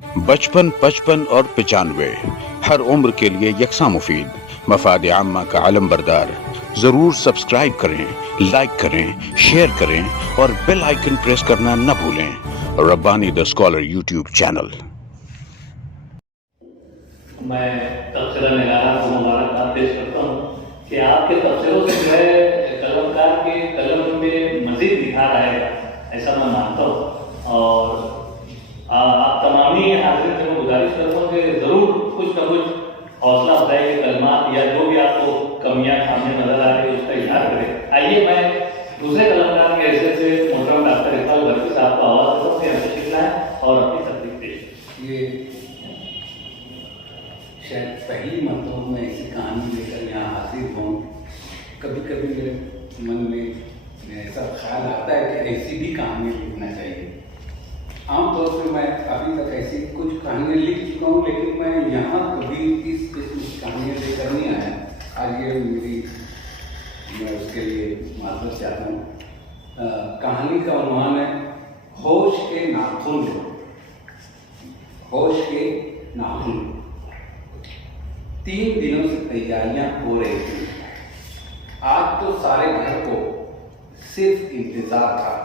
55 55 اور 95 ہر عمر کے لیے یکساں مفید مفاد عامہ کا علم بردار. ضرور سبسکرائب کریں، لائک کریں، شیئر کریں اور بیل آئیکن پریس کرنا نہ بھولیں. ربانی دا اسکالر یوٹیوب چینل. میں تبصرہ نگارہ کو مبارکباد پیش کرتا ہوں کہ آپ کے تبصروں سے جو ہے قلمکار کے قلم میں مزید نکھار آئے گا، ایسا میں مانتا ہوں. اور آپ تمامی حاضرین سے میں گزارش کرتا ہوں کہ ضرور کچھ نہ کچھ حوصلہ افزائی کے کلمات یا جو بھی آپ کو کمیاں سامنے نظر آ رہی ہے اس کا اظہار کریں. آئیے میں دوسرے قلمکار کے حیثیت سے محترم ڈاکٹر اقبال برقی صاحب کو آواز کرتا ہوں کہ ہم تشریف لائیں اور اپنی تقریر پیش. یہ شاید پہلی مرتبہ میں ایسی کہانی لے کر یہاں حاضر ہوں. کبھی کبھی میرے من میں ایسا خیال آتا ہے کہ ایسی بھی کہانی لکھنا چاہیے. عام طور سے میں ابھی تک ایسی کچھ کہانیاں لکھ چکا ہوں، لیکن میں یہاں کبھی اس قسم کی کہانیاں لے کر نہیں آیا. آج یہ میں اس کے لیے معذرت چاہتا ہوں. کہانی کا عنوان ہے ہوش کے ناخن. ہوش کے ناخن. 3 دنوں سے تیاریاں ہو رہی تھیں. آج تو سارے گھر کو صرف انتظار تھا.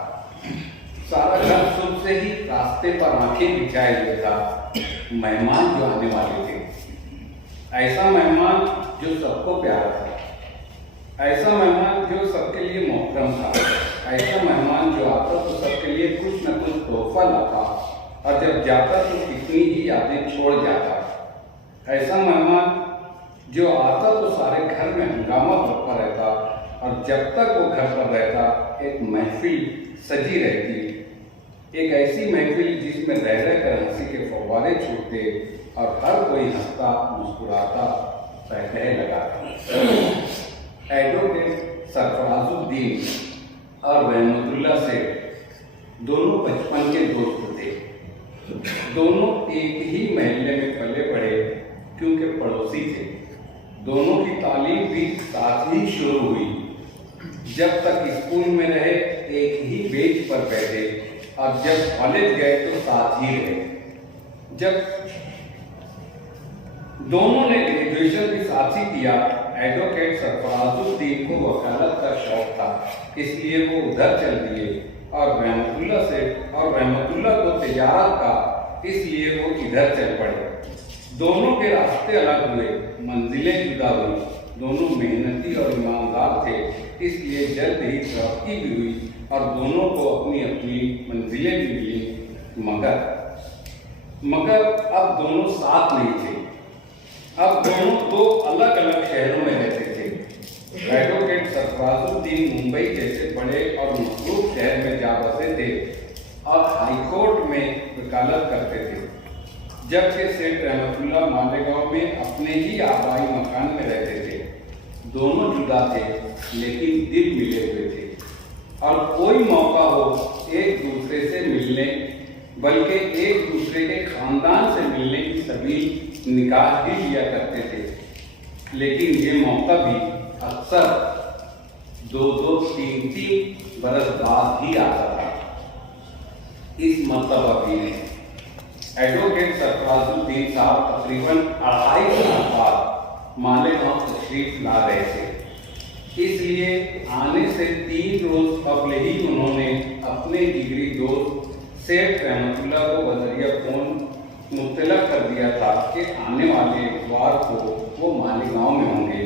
سارا گھر صبح سے ہی راستے پر آنکھیں بچھائے ہوئے تھا. مہمان جو آنے والے تھے، ایسا مہمان جو سب کو پیارا تھا، ایسا مہمان جو سب کے لیے محترم تھا، ایسا مہمان جو آتا تو سب کے لیے کچھ نہ کچھ تحفہ لاتا اور جب جاتا تو کتنی ہی یادیں چھوڑ جاتا. ایسا مہمان جو آتا تو سارے گھر میں ہنگامہ برپا رہتا اور جب تک وہ گھر پر رہتا ایک محفل سجی رہتی. ایک ایسی محفل جس میں رہ رہ کر ہنسی کے فوارے چھوٹتے اور ہر کوئی ہنستا مسکراتا قہقہے لگاتا. ایڈوکیٹ سرفراز الدین اور رحمت اللہ سے دونوں بچپن کے دوست تھے. دونوں ایک ہی محلے میں پلے بڑھے کیونکہ پڑوسی تھے. دونوں کی تعلیم بھی ساتھ ہی شروع ہوئی. جب تک اسکول میں رہے ایک ہی بینچ پر بیٹھے اور جب کالج گئے تو ساتھ ہی رہے. جب دونوں نے گریجویشن بھی ساتھ ہی کیا. ایڈوکیٹ سرفراز الدین کو وکالت کا شوق تھا، اس لیے وہ ادھر چل دیے اور رحمت اللہ کو تجارت کا، اس لیے وہ ادھر چل پڑے. دونوں کے راستے الگ ہوئے، منزلیں جدا ہوئی. دونوں محنتی اور ایماندار تھے، اس لیے جلد ہی ترقی بھی ہوئی اور دونوں کو اپنی اپنی منزلیں بھی ملی. مگر اب دونوں ساتھ نہیں تھے. اب دونوں 2 الگ الگ شہروں میں رہتے تھے. ایڈوکیٹ سرفراز الدین ممبئی جیسے بڑے اور مصروف شہر میں جا بسے تھے اور ہائی کورٹ میں وکالت کرتے تھے، جبکہ سیٹھ رحمت اللہ مالیگاؤں میں اپنے ہی آبائی مکان میں رہتے تھے. دونوں جدا تھے لیکن دل ملے ہوئے تھے اور کوئی موقع ہو ایک دوسرے سے ملنے بلکہ ایک دوسرے کے خاندان سے ملنے کی سبیل نکاح بھی لیا کرتے تھے. لیکن یہ موقع بھی اکثر 2 3 برس بعد ہی آتا تھا. اس مرتبہ بھی نہیں. ایڈوکیٹ سرفراز الدین صاحب تقریباً 2.5 سال بعد مالیگاؤں تشریف لا رہے تھے. اس لیے آنے سے 3 روز قبل ہی انہوں نے اپنے جگری دوست سیٹھ رحمت اللہ کو بذریعہ فون مطلع کر دیا تھا کہ آنے والے اتوار کو وہ مالیگاؤں میں ہوں گے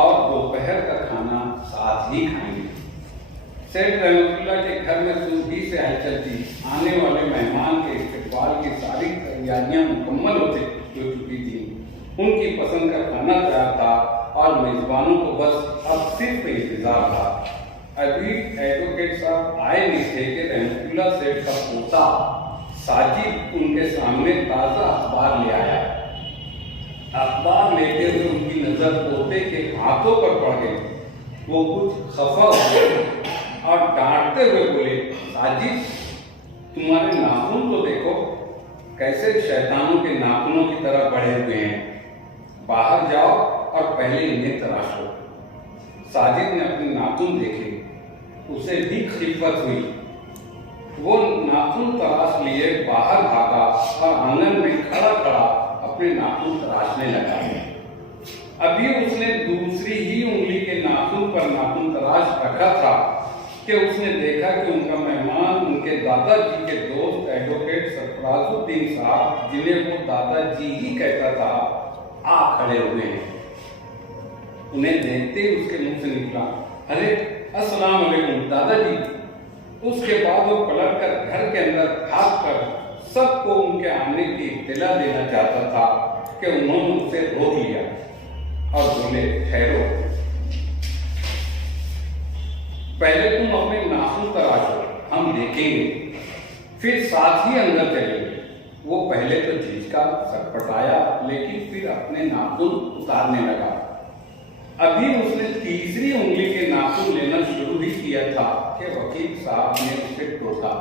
اور دوپہر کا کھانا ساتھ ہی کھائیں گے. سیٹھ رحمت اللہ کے گھر میں صبح ہی سے ہلچل تھی. آنے والے مہمان کے استقبال کی ساری تیاریاں مکمل ہو چکی تھیں. ان کی پسند کا کھانا تیار تھا اور میزبانوں کو بس اب صرف انتظار تھا. ابھی ایڈوکیٹ صاحب آئے نہیں تھے کہ رحمت اللہ سیٹھ کا پوتا ساجد ان کے سامنے تازہ اخبار لے آیا. اخبار لیتے ہوئے ان کی نظر پوتے کے ہاتھوں پر پڑ گئی. وہ کچھ خفا ہوئے اور ڈانٹتے ہوئے بولے، ساجد تمہارے ناخن تو دیکھو، کیسے شیطانوں کے ناخنوں کی طرح بڑھے ہوئے ہیں. باہر جاؤ اور پہلے انہیں تراشو. ساجد نے اپنے ناخن دیکھے. اسے بھی خفت ہوئی. وہ ناخن تراش لیے باہر بھاگا اور آنگن अपने नाखून तराशने लगा। अभी उसने दूसरी ही उंगली के नाखून पर नाखून तराश रखा था कि उसने देखा कि उनका मेहमान उनके दादाजी के दोस्त एडवोकेट सरफराजुद्दीन साहब, जिन्हें वो दादाजी ही कहता था, आ खड़े हुए हैं। उन्हें देखते ही उसके मुंह से निकला, अरे अस्सलाम वालेकुम दादाजी। उसके बाद वो पलट कर घर के अंदर भाग कर सबको उनके आने की इत्तला देना चाहता था कि उन्होंने उसे रोक लिया और बोले, ठहरो, पहले तुम अपने नाखून तराशो, हम देखेंगे, फिर साथ ही अंदर चलेंगे। वो पहले तो झिझका, सटपटाया, लेकिन फिर अपने नाखून उतारने लगा। अभी उसने तीसरी उंगली के नाखून लेना शुरू ही किया था कि वकील साहब ने उसे टोका।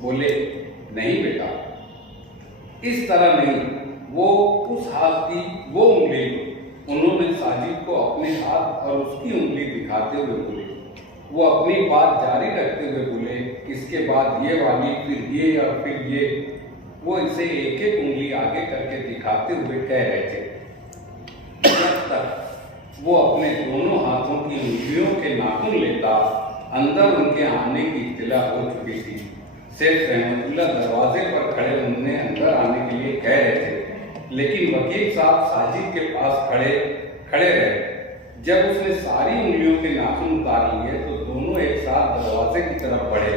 बोले, नहीं बेटा, इस तरह नहीं, वो उस हाथ की वो उंगली। उन्होंने साजिद को अपने हाथ और उसकी उंगली दिखाते हुए बोले। वो अपनी बात जारी रखते हुए बोले, इसके बाद ये वाली, फिर ये और फिर ये। वो इसे एक एक उंगली आगे करके दिखाते हुए कह रहे थे। जब तक वो अपने दोनों हाथों की उंगलियों के नाखून लेता, अंदर उनके आने की इत्तला हो चुकी थी। सेठ रहमतुल्लाह दरवाजे पर खड़े उन्हें अंदर आने के लिए कह रहे थे, लेकिन वकील साहब साजिद के पास खड़े रहे। जब उसने सारी उंगलियों के नाखून उतार लिए तो दोनों एक साथ दरवाजे की तरफ बढ़े।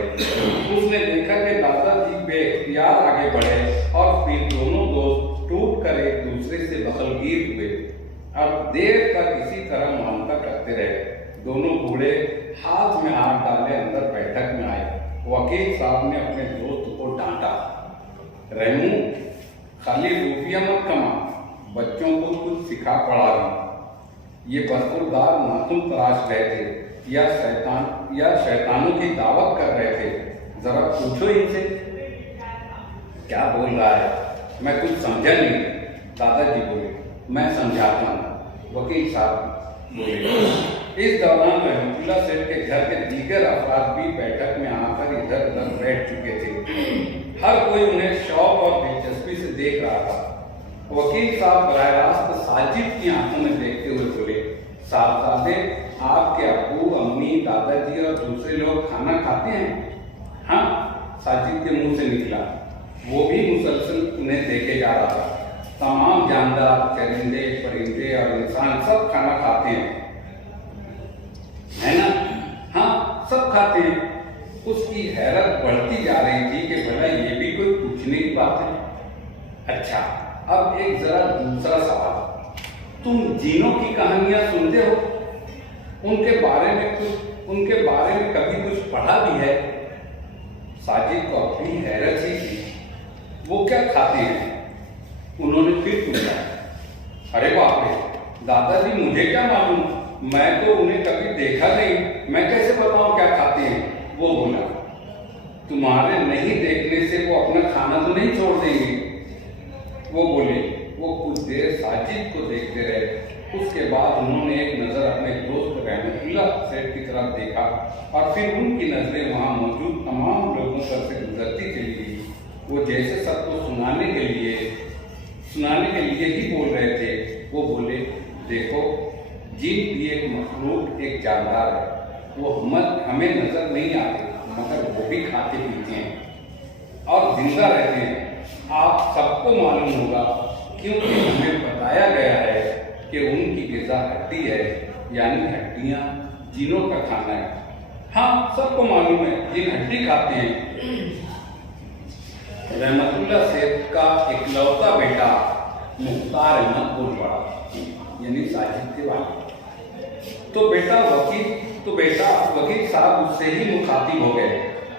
उसने देखा कि दादाजी बेइख्तियार आगे बढ़े और फिर दोनों दोस्त टूट कर एक दूसरे से बखलगीर हुए। अब देर तक इसी तरह मामला करते रहे। दोनों बूढ़े हाथ में हाथ डाले अंदर बैठक में आए। वकील साहब ने अपने दोस्त को डांटा, रहमू, खाली रूपिया मत कमा, बच्चों को कुछ सिखा पढ़ा भी। ये बदखुरदार नाखून तराश रहे थे या शैतानों की दावत कर रहे थे। जरा पूछो इनसे क्या बोल रहा है, मैं कुछ समझा नहीं। दादाजी बोले, मैं समझाता हूँ। वकील साहब बोले। इस दौरान रहमतुल्लाह सेठ के घर के दीगर अफराद भी बैठक में आकर इधर उधर बैठ चुके थे। हर कोई उन्हें शौक और दिलचस्पी से देख रहा था। वकील साहब बराह रास्त साजिद की आंखों में देखते हुए बोले, साहबजादे, आपके अब्बू, अम्मी, दादाजी और दूसरे लोग खाना खाते हैं? हाँ, साजिद के मुंह से निकला। वो भी मुसलसल उन्हें देखे जा रहा था। तमाम जानदार, चरिंदे, परिंदे और इंसान सब खाना खाते हैं, है ना? हाँ, सब खाते हैं। उसकी हैरत बढ़ती जा रही थी कि भला ये भी कोई पूछने की बात है। अच्छा, अब एक जरा दूसरा सवाल, तुम जीनों की कहानियां सुनते हो? उनके बारे में कभी कुछ पढ़ा भी है? साजिद को अपनी हैरत ही थी। वो क्या खाते हैं? उन्होंने फिर पूछा। अरे बाप रे, दादाजी मुझे क्या मालूम, मैं तो उन्हें कभी देखा नहीं, मैं कैसे बताऊं क्या खाते हैं? वो बोला, तुम्हारे नहीं देखने से वो अपना खाना तो नहीं छोड़ देंगे। वो बोले। वो कुछ देर साजिद को देखते रहे। उसके बाद उन्होंने एक नजर अपने दोस्त रहमतुल्लाह सेठ की तरफ देखा और फिर उनकी नजरें वहां मौजूद तमाम लोगों पर से गुजरती चली गई। वो जैसे सबको सुनाने के लिए ही बोल रहे थे। वो बोले, देखो, जिन भी एक मखलूक, एक जानदार है। वो हमें नजर नहीं आते, मगर वो भी खाते पीते हैं और जिंदा रहते हैं। आप सबको मालूम होगा, क्योंकि हमें बताया गया है कि उनकी ग़िज़ा हड्डी है, यानी हड्डियां जिनों का खाना है। हाँ, सबको मालूम है, जिन हड्डी खाते हैं। रहमतुल्लाह सेठ का इकलौता बेटा मुख्तार अहमद बोल पड़ा, यानी साजिद के वालिद। तो बेटा वकील साहब उससे ही मुखातिब हो गए।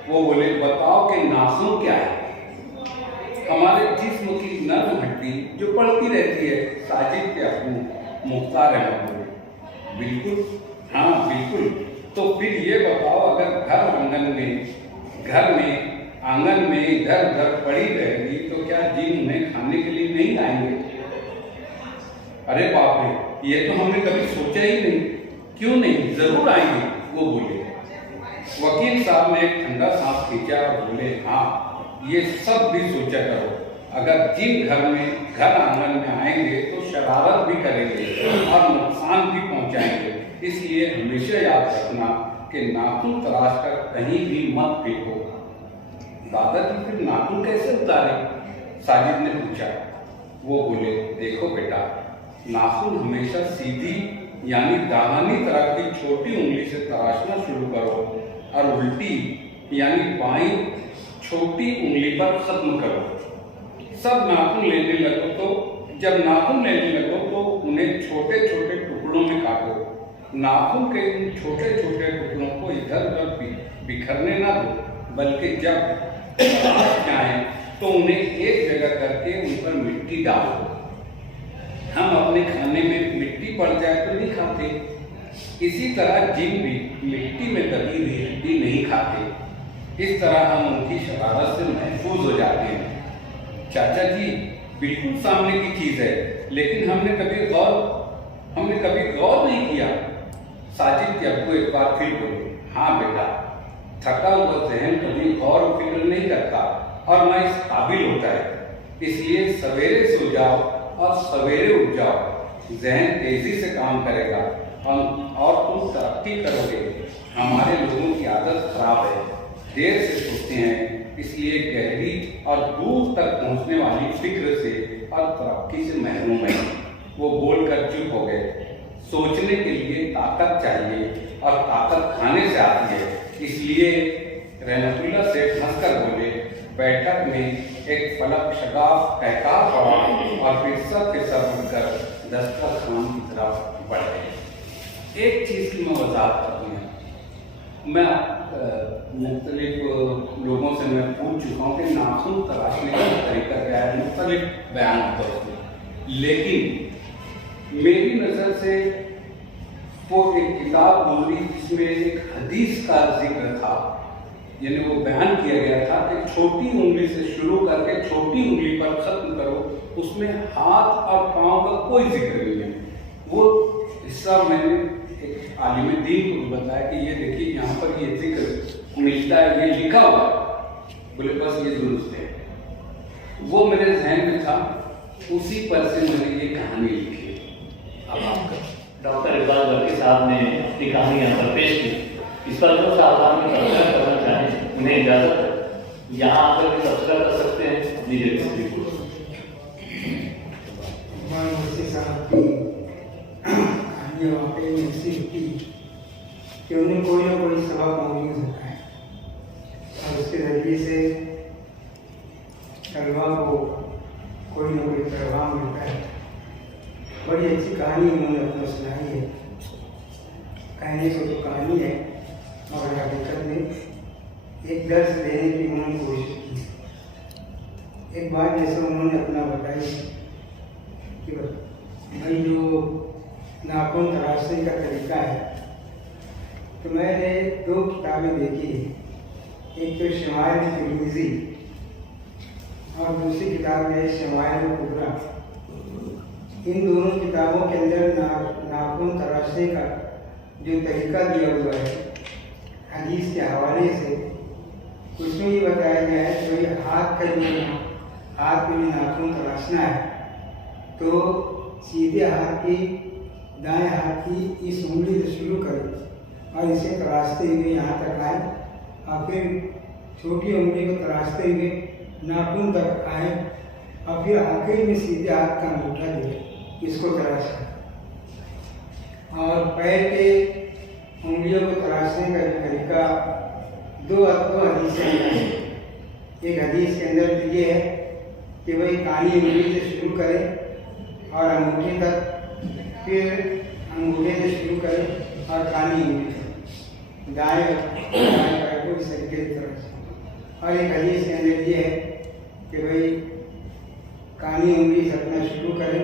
वो बोले, बताओ कि नाखून क्या है? हमारे जिस्म की नर्म हड्डी जो पड़ती रहती है। साजिद के अब्बू मुख्तार अहमद बोले, बिल्कुल, हाँ बिल्कुल। तो फिर ये बताओ, अगर घर में आंगन में इधर उधर पड़ी रहेगी तो क्या जिन उन्हें खाने के लिए नहीं आएंगे? अरे बाप रे, ये तो हमने कभी सोचा ही नहीं। क्यों नहीं, जरूर आएंगे, वो बोले। वकील साहब ने एक ठंडा सांस खींचा और बोले, हाँ, ये सब भी सोचा करो। अगर जिन घर आंगन में आएंगे तो शरारत भी करेंगे और नुकसान भी पहुंचाएंगे। इसलिए हमेशा याद रखना कि नाखून तराश कर कहीं भी मत फेंको। दादाजी फिर नाखून कैसे उतारे? साजिद ने पूछा। वो बोले, देखो बेटा, नाखून हमेशा सीधी यानी दाहिनी तरफ की छोटी उंगली से तराशना शुरू करो और उल्टी यानी बाईं छोटी उंगली पर खत्म करो। सब नाखून लेने लगो तो उन्हें छोटे छोटे टुकड़ों में काटो। नाखून के उन छोटे छोटे टुकड़ों को इधर उधर बिखरने ना दो, बल्कि जब तराश जाए तो उन्हें एक जगह करके उन पर मिट्टी डालो। हम अपने खाने में मिट्टी पड़ जाए तो नहीं खाते, इसी तरह जिन भी मिट्टी में दबी हुई हड्डी नहीं खाते। इस तरह हम उनकी शरारत से महफूज हो जाते हैं। चाचा जी, बिल्कुल सामने की चीज है, लेकिन हमने कभी गौर नहीं किया। साजिद के अब्बू एक बार फिर बोले, हाँ बेटा, थका हुआ जहन कभी गौर फिक्र नहीं करता और ना इस काबिल होता है। इसलिए सवेरे सो जाओ और सवेरे उठ जाओ, जहन तेजी से काम करेगा और तुम तरक्की करोगे। हमारे लोगों की आदत खराब है, देर से सोते हैं, इसलिए गहरी और दूर तक पहुंचने वाली फिक्र से और तरक्की से महरूम है। वो बोलकर चुप हो गए। सोचने के लिए ताकत चाहिए और ताकत खाने से आती है। इसलिए रहमतुल्लाह सेठ हंसकर बोले। बैठक में एक फलक शगाफ कहकार पड़ा और फिर सब के सब उठकर दस्तरखान की तरफ बढ़ गए। एक चीज की मैं वजाहत करती हूँ, मैं मुख्तलिफ लोगों से मैं पूछ चुका हूँ कि नाखून तराशने का तरीका क्या है, मुख्तलिफ बयान होता है उसमें, लेकिन मेरी नज़र से वो एक किताब गुजरी जिसमें एक हदीस का जिक्र था, यानी वो बयान किया गया था कि छोटी उंगली से शुरू करके छोटी उंगली पर खत्म करो। उसमें हाथ और पाँव का कोई जिक्र नहीं है। वो हिस्सा मैंने एक आलिम दीन को भी बताया कि ये देखिए यहाँ पर ये जिक्र मिलता है, ये लिखा हुआ है। बोले बस ये दुरुस्त है। वो मेरे जहन में था, उसी पर से मैंने ये कहानी लिखी। अब आपका डॉक्टर इकबाल वर्की साहब ने अपनी कहानी यहाँ पर पेश की। इस पर जो सावधान में चर्चा करना चाहें उन्हें इजाजत है, यहाँ आकर भी चर्चा कर सकते हैं अपनी जगह से। साहब की कहानी वाकई में ऐसी होती कि उन्हें कोई ना कोई सबक मौजूद होता है और उसके जरिए से तलबा को कोई ना कोई पैगाम मिलता है। बड़ी अच्छी कहानी उन्होंने अपना सुनाई है। कहने को तो कहानी है मगर हकीकत में एक दर्स देने की उन्होंने कोशिश की। एक बात जैसे उन्होंने अपना बताई कि भाई जो नाखून तराशने का तरीका है, तो मैंने दो किताबें देखी है। एक तो शमाइल तिरमिज़ी और दूसरी किताब है शमाइल कुबरा। इन दोनों किताबों के अंदर नाखून तराशने का जो तरीका दिया हुआ है हदीस के हवाले से, उसमें ये बताया गया है कि भाई हाथ में नाखून तराशना है तो सीधे हाथ की दाएं हाथ की इस उंगली से शुरू करें और इसे तराशते हुए यहाँ तक आए और फिर छोटी उंगली को तराशते हुए नाखून तक आए और फिर आखिर में सीधे हाथ का अंगूठा जो है इसको तराशा। और पैर के उंगलियों को तराशने का तरीका दो हदीसें हैं। एक हदीस के अंदर तो ये है कि भाई कानी उंगली से शुरू करें और अंगूठे तक, फिर अंगूठे से शुरू करें और कानी उंगली तक, दाएं पैर को इस तरीके से तराशें। और एक हदीस के अंदर ये है कि भाई कानी उंगली से अपना शुरू करें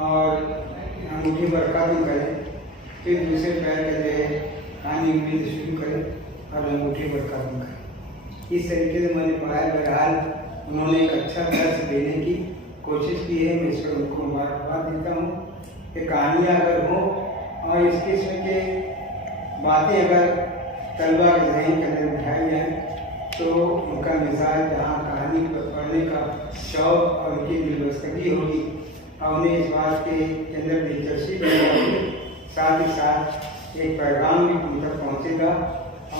और अंगूठी पर कदम करें, फिर दूसरे पैर का जो है कानी उंगली से शुरू करें और अंगूठी पर कदम करें। इस तरीके से मैंने पढ़ा। बहरहाल उन्होंने एक अच्छा दर्स देने की कोशिश की है। मैं इस पर उनको मुबारकबाद देता हूँ कि कहानियाँ अगर हों और इस किस्म के बातें अगर तलबा के जहन के अंदर उठाई जाएँ तो उनका मिजाज जहाँ कहानी पढ़ने का शौक और उनकी दिलचस्पी होगी और उन्हें इस बात के अंदर दिलचस्पी भी होगी, साथ ही साथ एक पैगाम भी उन तक पहुँचेगा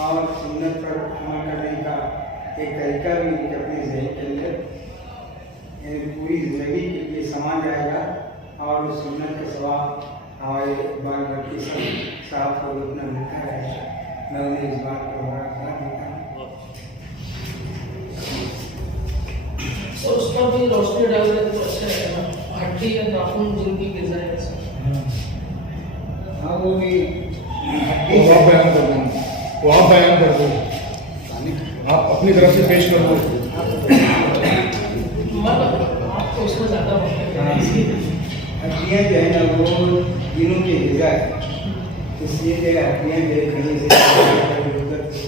और सुन्नत पर अमल करने का एक तरीका भी उनके अपने ज़हन के अंदर पूरी ज़िंदगी के लिए समा जाएगा और उस सुन्नत का सवाब हमारे बाल बच्चे सब साथ और उतना मिलता रहेगा। मैं उन्हें इस बात पर बड़ा देता हूँ। तो उस पर भी रोशनी डाल दे तो अच्छा है ना, हड्डी या नाखून जिनकी गिर जाए ऐसा। हाँ वो भी वो आप बयान कर दो, वो आप बयान कर दो, आप अपनी तरफ से पेश कर दो। मतलब आपको उसमें ज़्यादा हड्डियाँ जो है ना वो दिनों की गिरा है, इसलिए जो हड्डियाँ जो है खड़ी से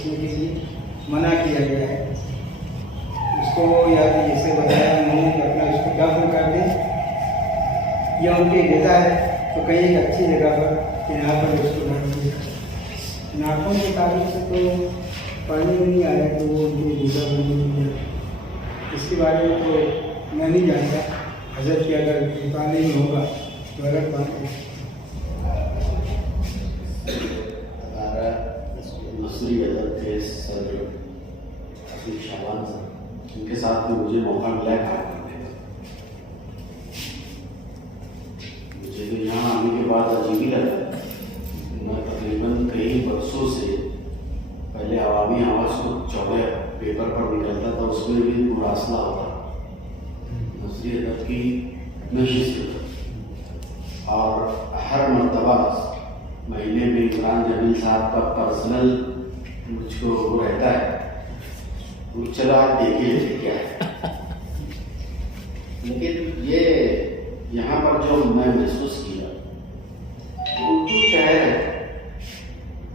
के लिए मना किया गया है। उसको या तो जैसे बताया उन्होंने कि अपना उसको दफन कर दें या उनकी गिरा है तो कहीं एक अच्छी जगह पर किनारे पर उसको रख दिया। नाखून के तारीख से तो पढ़ने में नहीं आया कि वो उनकी गिरा बनी है, इसके बारे में तो मैं नहीं जानता। हजरत की अगर कृपा नहीं होगा तो अलग बात है। हमारा दूसरी अदब के सदर असीम शाबान साहब, उनके साथ में मुझे मौका मिला है काम करने का। मुझे तो यहाँ आने के बाद अजीब ही लगा। मैं तकरीबन कई बरसों से पहले अवामी आवाज़ को चौड़े पेपर पर निकलता था, उसमें भी मुरासला होता दूसरी अदब की नशिस्त, और हर मरतबा महीने में इमरान जमील साहब का पर्सनल मुझको वो रहता है, चलो आप देखिए क्या है। लेकिन ये यहाँ पर जो मैं महसूस किया, उर्दू शहर है,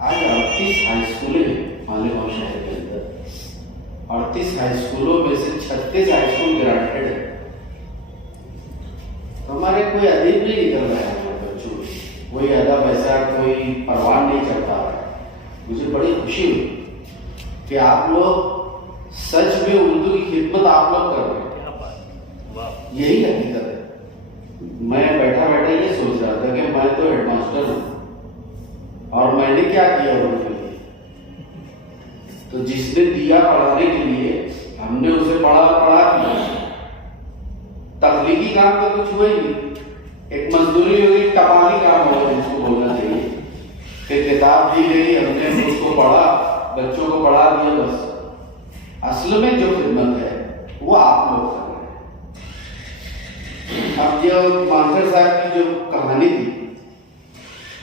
आज 38 हाई स्कूलें हैं मालेगांव शहर के अंदर। 38 हाई स्कूलों में से 36 हाई स्कूल ग्रांटेड है। तो हमारे कोई अदीब नहीं निकल रहा है हमारे बच्चों में, कोई अदब ऐसा कोई परवाह नहीं करता। मुझे बड़ी खुशी हुई कि आप लोग सच में उर्दू की खिदमत आप लोग कर रहे हैं, यही हकीकत है। मैं बैठा बैठा ये सोच रहा था कि मैं तो हेडमास्टर हूँ और मैंने क्या किया उनके लिए। तो जिसने दिया पढ़ाने के लिए हमने उसे पढ़ा किया। तकलीकी काम तो कुछ हुआ ही नहीं, एक मजदूरी होगी, टपाली काम होगा जिसको बोलना चाहिए कि किताब दी गई, हमने उसको पढ़ा, बच्चों को पढ़ा दिया, बस। असल में जो खिदमत है वो आप लोग कर रहे हैं। अब जो मानकर साहब की जो कहानी थी,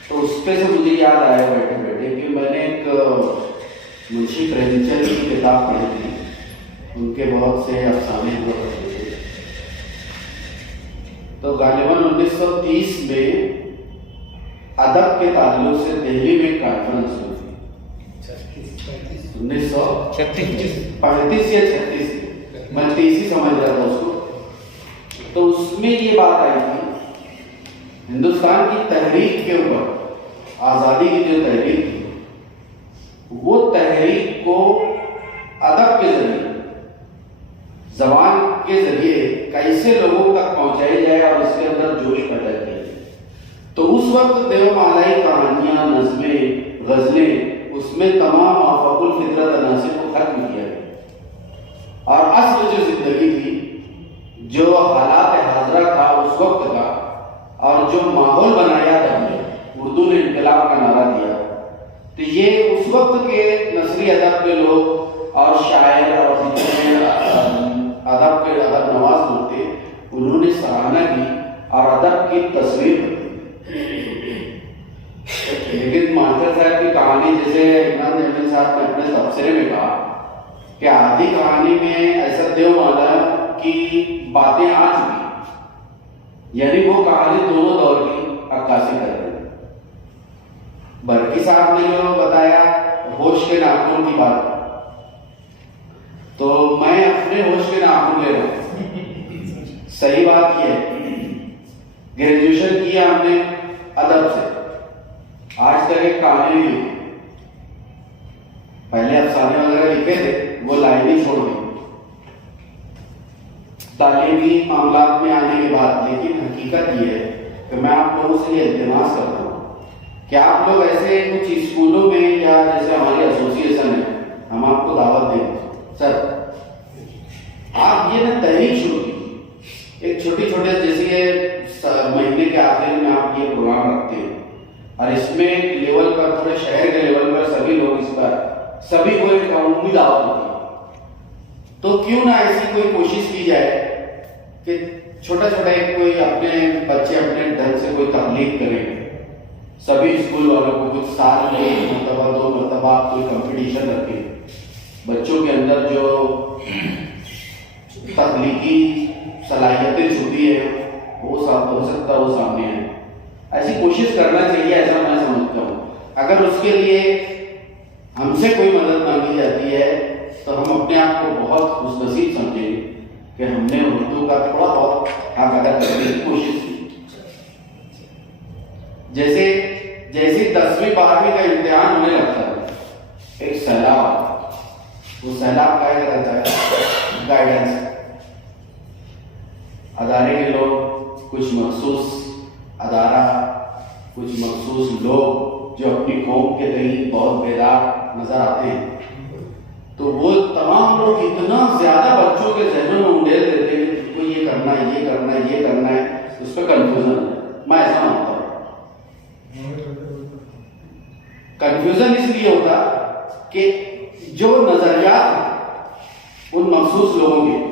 तो उस पे से मुझे याद आया बैठे बैठे कि मैंने एक मुंशी प्रेमचंद की किताब पढ़ी थी, उनके बहुत से अफसाने हुआ करते थे। तो गालिबन 1930 में अदब के ताल्लुक से दिल्ली में कॉन्फ्रेंस हुई थी। 1935 या 36, मैं 30 ही समझ रहा था उसको। तो उसमें ये बात आई थी, हिंदुस्तान की तहरीक के ऊपर, आज़ादी की जो तहरीक थी, वो तहरीक को अदब के जरिए, जबान के जरिए कैसे लोगों तक पहुंचाई जाए और इसके अंदर जोश पैदा किया जाए। तो उस वक्त देवमालाई कहानियां, नज़में, गजलें, उसमें तमाम माफाकुल फितरत अनासिर को खत्म किया गया और असल जो जिंदगी थी, जो हालात हाजरा था उस वक्त का, और जो माहौल बनाया था, उर्दू ने इनकलाब का नारा दिया। तो ये उस वक्त के नसरी अदब के लोग और शायर और जितने अदब के अदब नवाज लोग थे, उन्होंने सराहना की और अदब की तस्वीर बनी। लेकिन मास्टर साहब की कहानी, जैसे इमरान जमील साहब ने अपने तबसरे में कहा कि आधी कहानी में ऐसा देवमाला की बातें आ चुकी, यानी वो कहानी दोनों दौर की अक्कासी कर रही है। बरकी साहब ने जो बताया होश के नाखून की बात, तो मैं अपने होश के नाखून ले रहा हूं। सही बात यह है, ग्रेजुएशन किया हमने अदब से, आज तक एक कहानी नहीं लिखी। पहले अफसाने वगैरह लिखे थे, وہ لائنیں چھوڑ دیں تعلیمی معاملات میں آنے کے بعد. لیکن حقیقت یہ ہے کہ میں آپ لوگوں سے یہ التماس کرتا ہوں کہ آپ لوگ ایسے کچھ اسکولوں میں یا جیسے ہماری ایسوسیشن ہے, ہم آپ کو دعوت دیں سر, آپ یہ نا تحریک شروع کی ایک چھوٹی چھوٹے جیسے مہینے کے آخر میں آپ یہ پروگرام رکھتے ہیں اور اس میں لیول پر پورے شہر کے لیول پر سبھی لوگ اس پر سبھی کو ایک عمومی دعوت ہوتی ہے, تو کیوں نہ ایسی کوئی کوشش کی جائے کہ چھوٹا چھوٹا ایک کوئی اپنے بچے اپنے ڈھنگ سے کوئی تخلیق کریں, سبھی اسکول والوں کو کچھ سال میں 1 مرتبہ 2 مرتبہ کوئی کمپٹیشن رکھیں, بچوں کے اندر جو تخلیقی صلاحیتیں چھپی ہیں وہ ہو سکتا ہے وہ سامنے آئے. ایسی کوشش کرنا چاہیے, ایسا میں سمجھتا ہوں. اگر اس کے لیے ہم سے کوئی مدد مانگی جاتی ہے تو ہم اپنے آپ کو بہت خوش نصیب سمجھیں گے کہ ہم نے اردو کا تھوڑا بہت حق ادا کرنے کی کوشش کی. جیسے 10ویں 12ویں کا امتحان ہونے لگتا ہے ایک سیلاب, وہ سیلاب کا رہتا ہے گائیڈنس. ادارے کے لوگ, کچھ مخصوص ادارہ, کچھ مخصوص لوگ جو اپنی قوم کے تئیں بہت بیدار نظر آتے ہیں, تو وہ تمام لوگ اتنا زیادہ بچوں کے ذہنوں میں انڈیل دیتے ہیں کہ کو یہ کرنا ہے, یہ کرنا ہے, یہ کرنا ہے, اس پہ کنفیوژن ہے. میں ایسا مانتا ہوں کنفیوژن اس لیے ہوتا کہ جو نظریات ہیں ان مخصوص لوگوں کے,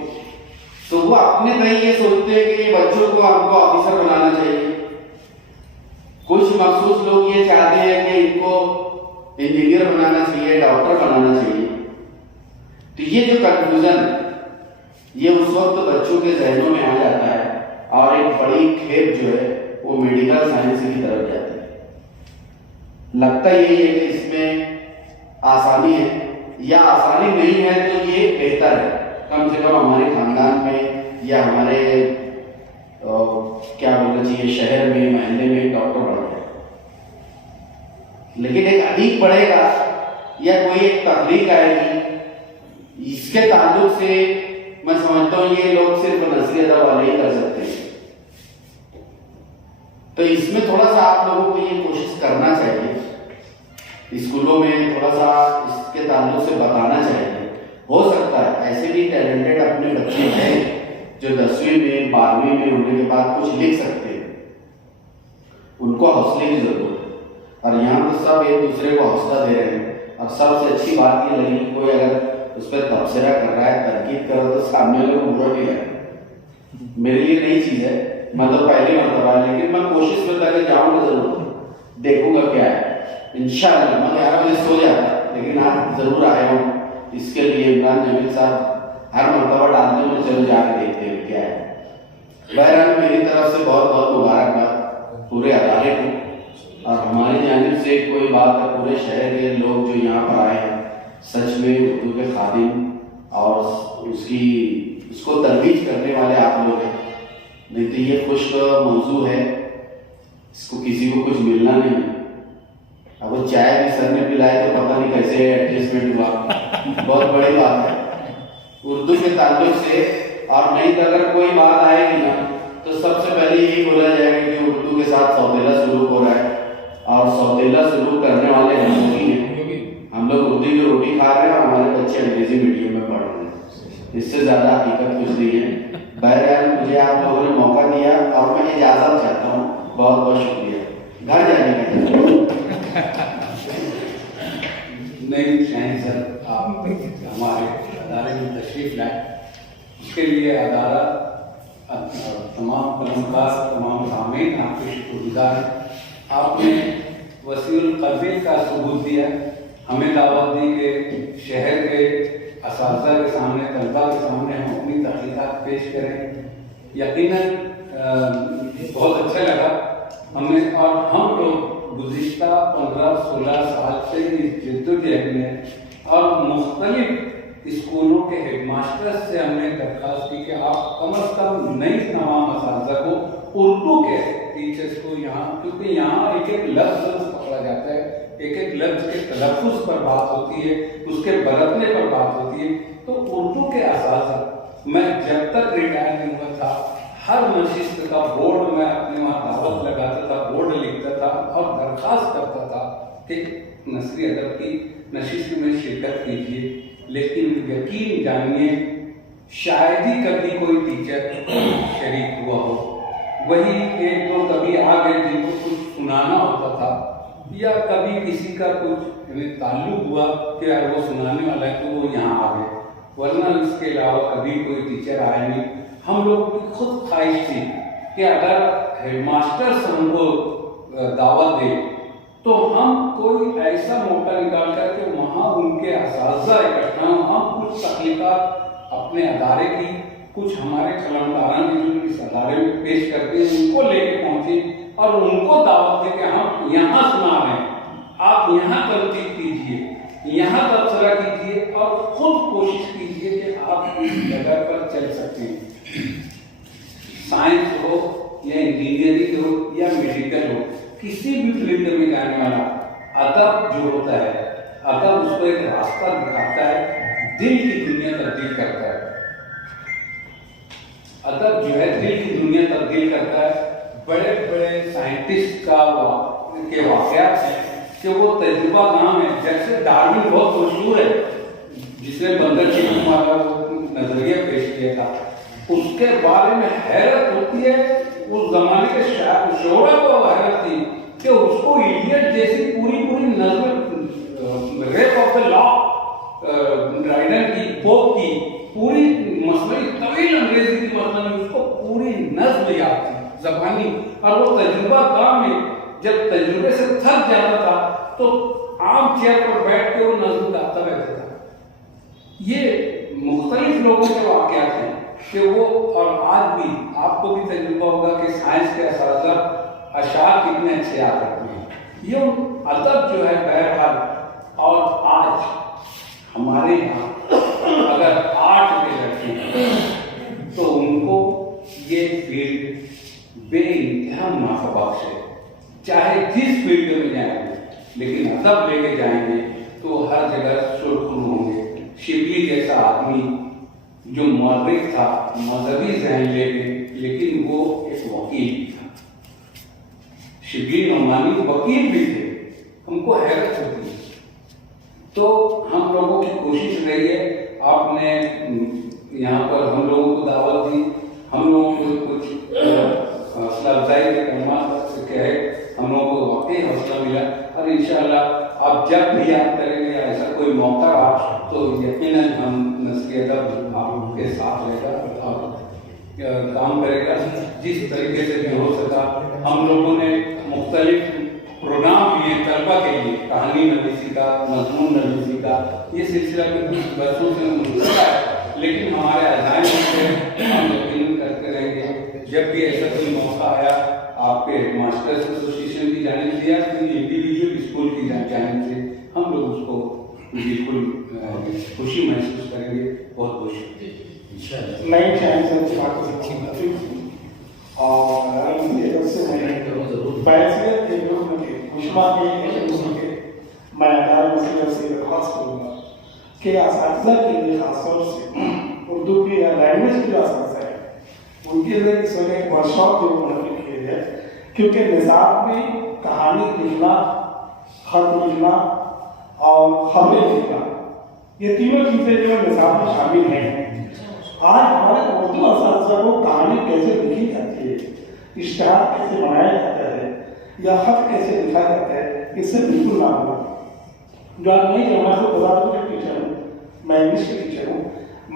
تو وہ اپنے تئیں یہ سوچتے ہیں کہ یہ بچوں کو ہم کو آفیسر بنانا چاہیے, کچھ مخصوص لوگ یہ چاہتے ہیں کہ ان کو انجینئر بنانا چاہیے, ڈاکٹر بنانا چاہیے. تو یہ جو کنفیوژن یہ اس وقت بچوں کے ذہنوں میں آ جاتا ہے اور ایک بڑی کھیپ جو ہے وہ میڈیکل سائنس کی طرف جاتی ہے. لگتا یہی ہے کہ اس میں آسانی ہے, یا آسانی نہیں ہے تو یہ بہتر ہے, کم سے کم ہمارے خاندان میں یا ہمارے کیا بولنا چاہیے شہر میں محلے میں ڈاکٹر بڑھ جائے. لیکن ایک ادیب بڑھے گا یا کوئی ایک تخلیق آئے گی, اس کے تعلق سے میں سمجھتا ہوں یہ لوگ صرف نثری ادب والے ہی کر سکتے ہیں. تو اس میں تھوڑا سا آپ لوگوں کو یہ کوشش کرنا چاہیے, اسکولوں میں تھوڑا سا اس کے تعلق سے بتانا چاہیے. ہو سکتا ہے ایسے بھی ٹیلنٹڈ اپنے بچے ہیں جو 10ویں میں 12ویں میں ہونے کے بعد کچھ لکھ سکتے ہیں, ان کو حوصلے کی ضرورت ہے. اور یہاں تو سب ایک دوسرے کو حوصلہ دے رہے ہیں. اور سب سے اچھی بات یہ لگی کوئی اگر اس پہ تبصرہ کر رہا ہے, تنقید کر رہا ہے, تو سامنے والے کو برا نہیں لگا. میرے لیے نئی چیز ہے, میں تو پہلی مرتبہ ہے, لیکن میں کوشش میں تک جاؤں گا, ضرور دیکھوں گا کیا ہے. انشاءاللہ میں 11 بجے سو جاتا, لیکن آج ضرور آیا ہوں. اس کے لیے عمران جمیل صاحب ہر مرتبہ ڈالتے ہیں, چلو جا کے دیکھتے ہیں کیا ہے. بہرحال میری طرف سے بہت بہت مبارکباد پورے ادارے کو, اور ہماری جانب سے کوئی بات ہے پورے شہر کے لوگ جو یہاں پر آئے ہیں سچ میں اردو کے خادم اور اس کو ترویج کرنے والے آپ لوگ ہیں. نہیں تو یہ خشک موضوع ہے, اس کو کسی کو کچھ ملنا نہیں. اب وہ چائے بھی سر نے پلائے تو پتہ نہیں کیسے ایڈجسٹمنٹ ہوا, بہت بڑی بات ہے اردو کے تعلق سے. اور نہیں تو اگر کوئی بات آئے گی نا تو سب سے پہلے یہی بولا جائے گا کہ اردو کے ساتھ سوتیلا سلوک ہو رہا ہے, اور سوتیلا سلوک کرنے والے ہم لوگ ہی ہیں. ہم لوگ اردو کی روٹی کھا رہے ہیں اور ہمارے بچے انگریزی میڈیم میں پڑھ رہے ہیں. اس سے زیادہ حقیقت کچھ نہیں ہے. بہرحال مجھے آپ لوگوں نے موقع دیا اور میں اجازت چاہتا ہوں. بہت بہت شکریہ. گھر جانے کے نہیں شاہین سر, آپ ہمارے ادارے میں تشریف لائے, اس کے لیے ادارہ تمام قلمکار تمام سامعین آپ کے شکر گزار ہیں. آپ نے وسیع القبیل کا ثبوت دیا, ہمیں دعوت دی کہ شہر کے اساتذہ کے سامنے طلباء کے سامنے ہم اپنی تحقیقات پیش کریں. یقیناً بہت اچھا لگا ہمیں, اور ہم لوگ گزشتہ 15-16 سال سے اس جدوجہد میں اور مختلف اسکولوں کے ہیڈ ماسٹر سے ہم نے درخواست کی کہ آپ کم از کم نئی تمام اساتذہ کو اردو کے ٹیچرس کو یہاں, کیونکہ یہاں ایک ایک لفظ پکڑا جاتا ہے, ایک ایک لفظ کے تلفظ پر بات ہوتی ہے، اس کے برتنے پر بات ہوتی ہے. تو اردو کے اساتذہ میں جب تک ریٹائر نہیں ہوا تھا ہر نشست کا بورڈ میں اپنے وہاں دعوت لگاتا تھا، بورڈ لکھتا تھا اور درخواست کرتا تھا کہ نثری ادب کی نشست میں شرکت کیجیے. لیکن یقین جانیے شاید ہی کبھی کوئی ٹیچر شریک ہوا ہو. وہی ایک دو کبھی آ گئے جن کو کچھ سنانا ہوتا تھا، یا کبھی کسی کا کچھ تعلق ہوا کہ یار وہ سنانے والا ہے تو وہ یہاں آ گئے، ورنہ اس کے علاوہ کبھی کوئی ٹیچر آیا نہیں. ہم لوگوں کی خود خواہش تھی کہ اگر ہیڈ ماسٹرس ہم کو دعوت دے تو ہم کوئی ایسا موقع نکال کر کے وہاں ان کے اساتذہ اکٹھا ہوں، ہم کچھ تخلیقات اپنے ادارے کی، کچھ ہمارے قلمکاران کی جو اس ادارے میں پیش کرتے ہیں ان کو لے کے پہنچے اور ان کو دعوت دے کہ ہم یہاں سنا رہے ہیں، آپ یہاں تنقید کیجیے، یہاں تبصرہ کیجیے اور خود کوشش کیجیے کہ آپ اس جگہ پر چل سکتے ہیں. سائنس ہو یا انجینئرنگ ہو یا میڈیکل ہو، کسی بھی فیلڈ میں جانے والا ادب جو ہوتا ہے، ادب اس کو ایک راستہ دکھاتا ہے، دل کی دنیا تبدیل کرتا ہے. ادب جو ہے دل کی دنیا تبدیل کرتا ہے. بڑے بڑے سائنٹسٹ کے واقعات ہیں کہ وہ تجربہ نام ہے. جیسے ڈارون بہت مشہور ہے جس نے بندر چیزوں والا نظریہ پیش کیا تھا، اس کے بارے میں حیرت ہوتی ہے. اس زمانے کے شعرا کو حیرت تھی کہ اس کو ایلیٹ جیسی پوری نظم ریپ آف دا لا رائڈر کی پوپ کی پوری مسئلہ طویل انگریزی کی مسئلہ اس کو پوری نظم یاد تھی زبانی. اور وہ تجربہ کام میں جب تجربے سے تھک جاتا تھا تو عام چیئر پر بیٹھ کے وہ نظم گاتا رہتا تھا. یہ مختلف لوگوں کے واقعات ہیں کہ وہ، اور آج بھی آپ کو بھی تجربہ ہوگا کہ سائنس کے اساتذہ اشعار کتنے اچھے یاد رکھتے ہیں. یہ ادب جو ہے بہرحال. اور آج ہمارے یہاں اگر آرٹ کے لڑکے ہیں تو ان کو یہ فیلڈ بے انتہا منافع بخش ہے. چاہے جس فیلڈ میں جائیں گے لیکن ادب لے کے جائیں گے تو ہر جگہ سرخرو ہوں گے. شبلی جیسا آدمی جو مورخ تھا، مذہبی ذہن لے کے، لیکن وہ ایک وکیل بھی تھا. شبلی نعمانی وکیل بھی تھے. ہم کو حیرت ہوتی ہے. تو ہم لوگوں کی کوشش رہی ہے. آپ نے یہاں پر ہم لوگوں کو دعوت دی، ہم لوگوں کو کچھ حوصلہ افزائی کے کلمات کہے، ہم لوگوں کو واقعی حوصلہ ملا. اور انشاءاللہ آپ جب بھی یاد کریں گے ایسا کوئی موقع رہا تو یقیناً ہم نثری ادب آپ کے ساتھ رہے گا اور کام کرے گا. جس طریقے سے بھی ہو سکا ہم لوگوں نے مختلف پروگرام لیے طلبہ کے لیے، کہانی نویسی کا، مضمون نویسی کا. یہ سلسلہ کچھ برسوں سے منتظر ہے لیکن ہمارے عزائم سے ہم یقین کرتے رہیں گے. جب بھی ایسا کوئی موقع آیا آپ کے ماسٹرس ایسوسیشن کی جانب سے یا انڈیویجول اسکول کی جانب سے ہم لوگ اس کو بالکل خوشی محسوس کریں گے. بہت بہت شکریہ. نئی چینل سے بات کرتی ہوں اور سے بحثیت مشمہ کے میں ادارہ مسئلہ سے درخواست کروں گا کہ اساتذہ کے لیے خاص طور سے اردو کی یا لینگویج کی جو اساتذہ ہے ان کے لیے اس وجہ ایک ورک شاپ جو منعقد کیے گئے، کیونکہ نصاب میں کہانی لکھنا، خط لکھنا اور خبریں لکھنا یہ تینوں چیزیں جو نصاب میں شامل ہیں. آج ہمارے اردو اساتذہ کو کہانی کیسے لکھی جاتی ہے، اشتہار کیسے بنایا جاتا ہے یا خط کیسے لکھا جاتا ہے اس سے بالکل معلوم ہے. جو آپ نہیں جانا تو بتا دوں کہ ٹیچر ہوں، میں انگلش کے ٹیچر ہوں.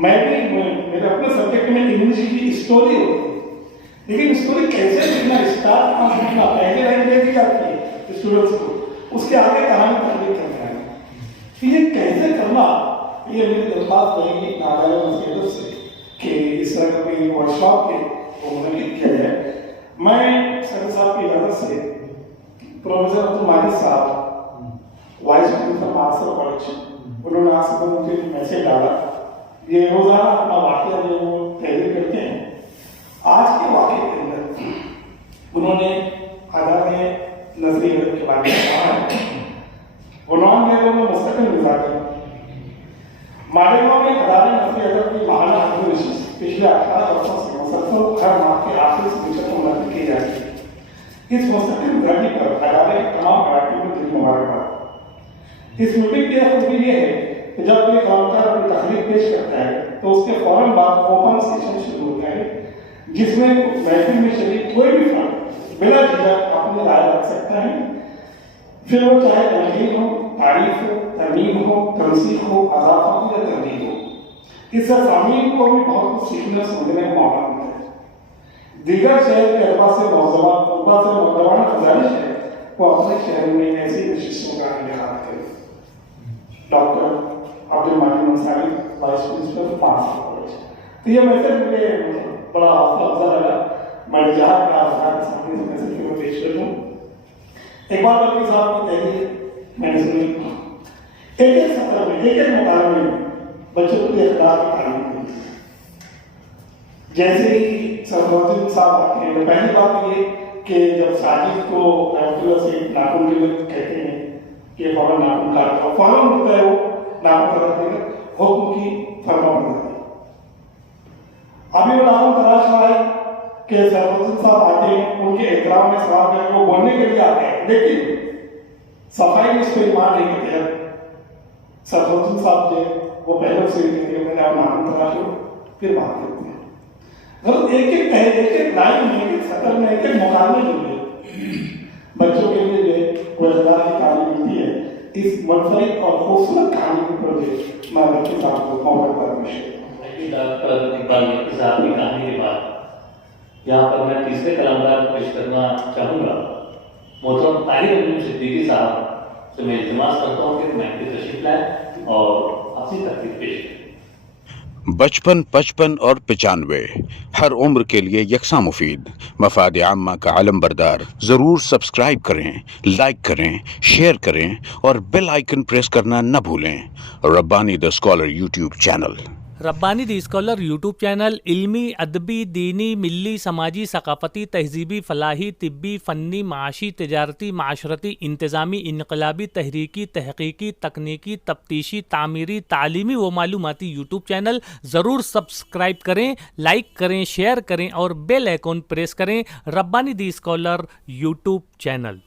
میں بھی میرے اپنے سبجیکٹ میں انگلش کی اسٹوری ہوتی ہے لیکن اسٹوری کیسے لکھنا، اسٹارٹ کہاں لکھنا، پہلے لائن دے دی جاتی ہے اسٹوڈنٹس کو، اس کے آگے کہانی تحریر کرنا ہے. یہ کیسے کرنا، یہ میری درخواست رہے گی ادارہ مسئلہ سے کہ اس طرح کا کوئی ورک شاپ کے وہ منعقد کیا جائے. میں سر صاحب کی اجازت سے پروفیسر عبد المالک صاحب وائس پرنسپل ماسٹر کالج، انہوں نے آج صبح مجھے میسج ڈالا. یہ روزانہ اپنا واقعہ جو وہ تحریر کرتے ہیں. آج کے واقعے کے اندر انہوں نے ادارے نثری ادب کے بارے میں کہا ہے हर माह के आखिरी सेमेस्टर को मुनक्किद की जाती है। इस मुस्तकिल धरती पर अदालत के तमाम अराकीन को दिल मुबारकबाद। इस मीटिंग की खूबी ये है कि जब कोई कलाकार अपनी तकलीफ पेश करता है तो उसके फौरन बाद ओपन सेशन शुरू होता है, जिसमें महफिल में शरीक कोई भी फर्द बिना झिझक अपनी राय रख सकता है, फिर वो चाहे तनकीद हो, तारीफ हो, तरमीम हो, तनसीख हो, अजाफा हो या तनकीद हो। इससे सामीन को भी बहुत कुछ सीखने और समझने का मौका मिलता है। दीगर शहर के अरबा से नौजवान गुजारिश है वो अपने शहर में ऐसी नशिस्तों का इंतखाब करें। Doctor Abdul Majid Ansari, vice principal, पास कॉलेज। तो ये मैसेज मुझे बड़ा हौसला अफजा लगा। मैं जहाँ का आपके सामने मैसेज को पेश कर दूँ। एक बार बल्कि साहब की तहरीर मैंने सुनी, एक सत्र में एक मुकाबले में बच्चों को इख्तियार की तालीम दी। जैसे ही सरफराजुद्दीन साहब आते हैं, पहली बात ये कि जब साजिद को से नाखून के लिए कहते हैं कि फौरन नाखून काटो, फौरन होता है वो नाखून काट देगा, हुक्म की फरमा बरदारी। अभी वो नाखून तलाश रहा है कि सरफराजुद्दीन साहब आते हैं, उनके एहतराम में सवाल करके वो बोलने के लिए आते हैं, लेकिन सफाई में उसको ईमान नहीं के तहत सरफराजुद्दीन साहब जो वो पहले से कहते हैं मैंने आप नाखून तलाश लो, फिर बात करते हैं। मतलब एक लाइन में, एक सत्र में, एक मुकाबले जो है बच्चों के लिए जो है वो इख्तियार की तालीम मिलती है। इस मुनफरिद और खूबसूरत कहानी के प्रोजेक्ट मैं बच्चे साहब को मौका पर डॉक्टर इकबाल मक्की साहब की कहानी के बाद यहाँ पर मैं तीसरे कलामकार को पेश करना चाहूँगा। मोहतरम ताहिर अमीन सिद्दीकी साहब से मैं इल्तिमास करता हूँ कि मैं तशरीफ लाएं और अपनी तकलीफ पेश करें। बचपन, 55 और 95 हर उम्र के लिए यकसा मुफीद मफाद आम्मा का आलम बरदार। ज़रूर सब्सक्राइब करें, लाइक करें, शेयर करें और बेल आइकन प्रेस करना न भूलें। Rabbani the scholar YouTube channel. Rabbani the scholar YouTube channel इल्मी, अदबी, दीनी, मिली, समाजी, सकाफती, तहजीबी, फलाही, तिब्बी, फ़न्नी, माशी, तिजारती, माशरती, इंतज़ामी, इनकलाबी, तहरीकी, तहकीकी, तकनीकी, तफ्तीशी, तामीरी, तालीमी व मालूमाती यूट्यूब चैनल। ज़रूर सब्सक्राइब करें, लाइक करें, शेयर करें और बेल आइकन प्रेस करें। Rabbani the scholar YouTube channel.